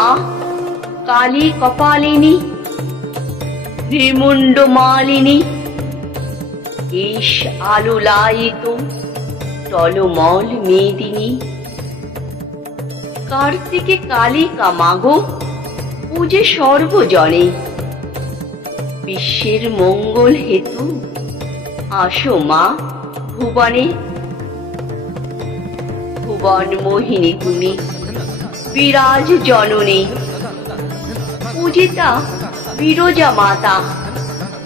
মা কালী কপালিনী ত্রিমুণ্ড মালিনী এস আলোলায়িত টলমল মেদিনী। কার্তিকে কালিকা মাগো পূজে সর্বজনে, বিশ্বের মঙ্গল হেতু আসো মা ভুবনে। ভুবন মোহিনী তুমি বিরাজ জননী, পূজিতা বিরজা মাতা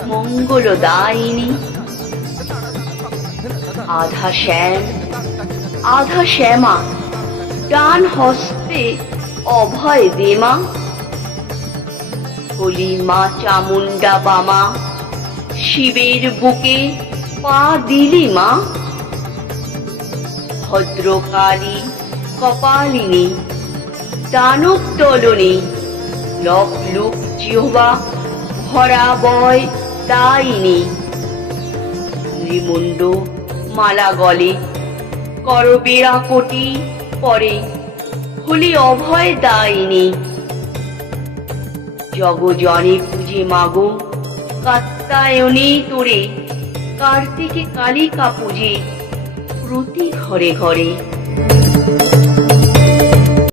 মঙ্গলদায়িনী। আধা শ্যাম আধা শ্যামা ডান হস্তে অভয় দেমা, হলি মা চামুণ্ডা বামা শিবের বুকে পা দিলি মা। ভদ্রকালী কপালিনী দানব দলনী, লক লুক জিহ্বা ভরা বয় দায়িনী। ত্রিমুণ্ড মালা গলে করবেরা কোটি পরে, হলি অভয় দায়িনী। জগজনে পূজে মাগো কাত্যায়নী তোরে, কার্তিকে কালিকা পূজে প্রতি ঘরে ঘরে।